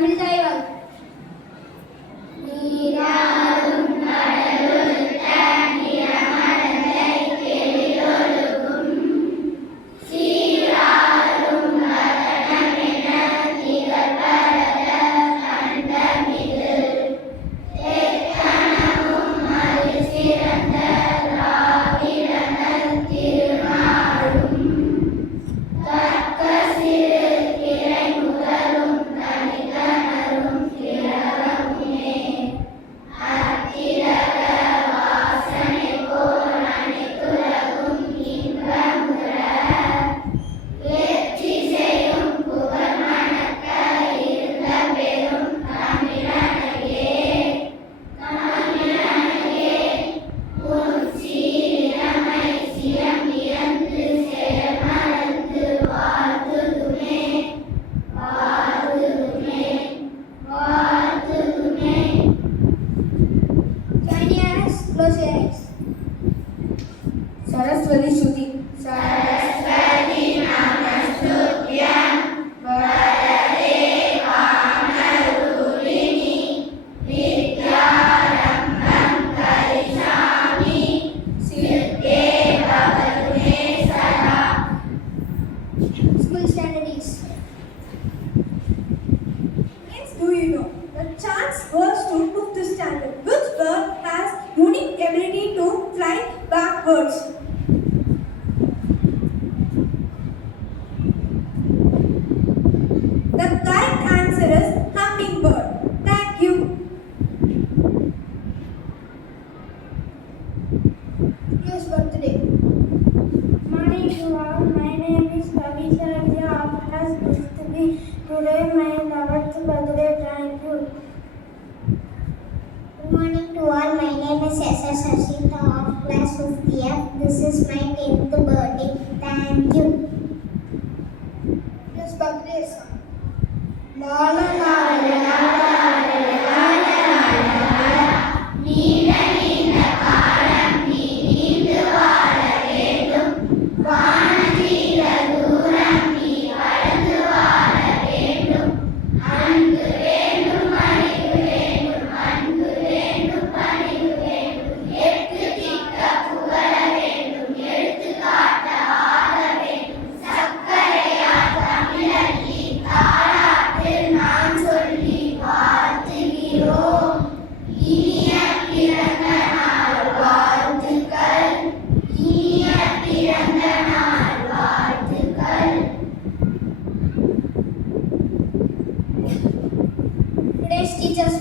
தமிழ் தாய் வாழ். सरस्वती श्रुति सरस्वती नमस्तुभ्यं वरदे कामरूपिणि विद्यारम्भं करिष्यामि सिद्धे भवतु मे सदा. School standards. Yes, do you know the chance was to move to standard, which bird has unique ability to fly backwards? The correct answer is hummingbird. Thank you. Yes, birthday. Morning to all. My name is Kavisha Vidya of class 5th B. Today my 11th birthday. Thank you. Good morning to all. My name is S.S. Ashita of class 5th F. This is my 10th birthday. Thank you. Yes, birthday song. La la la la la la நீண்ட நீண்ட காலம் நீ நீண்டு வாழ வேண்டும் வானதீர தூரம் நீ கடந்து வாழ வேண்டும் அன்பு வேண்டும் பணிவு வேண்டும் அன்பு வேண்டும் பணிவு வேண்டும் எட்டு திக்க புகழ வேண்டும் எடுத்துக்காட்ட ஆக வேண்டும் சக்கரையா தமிழர் நீ தாராட்டு நான் சொல்லி வாழ்த்துகிறோம் இனிய பிறந்த நாள் வாழ்த்துக்கள் இனிய பிறந்த நாள் வாழ்த்துக்கள். Today's teachers